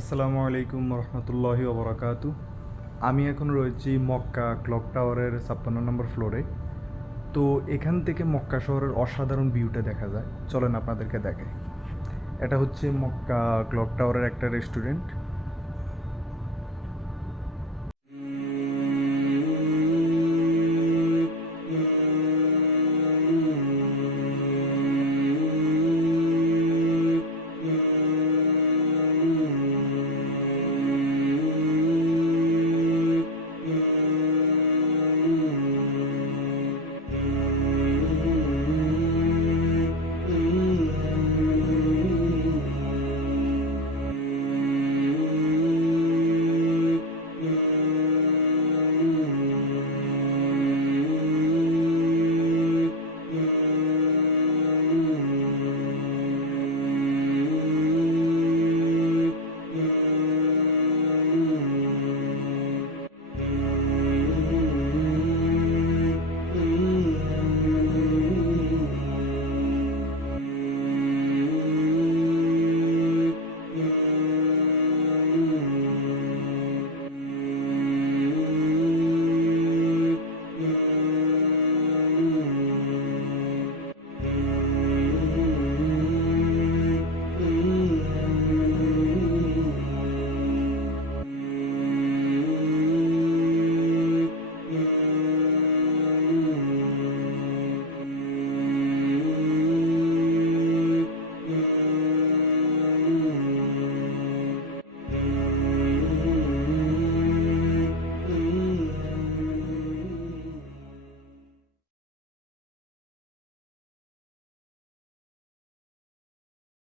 আসসালামু আলাইকুম রহমতুল্লাহি ওবরাকাতু। আমি এখন রয়েছি মক্কা ক্লক টাওয়ারের ছাপ্পান্ন নম্বর ফ্লোরে। তো এখান থেকে মক্কা শহরের অসাধারণ ভিউটা দেখা যায়। চলেন আপনাদেরকে দেখাই। এটা হচ্ছে মক্কা ক্লক টাওয়ারের একটা রেস্টুরেন্ট।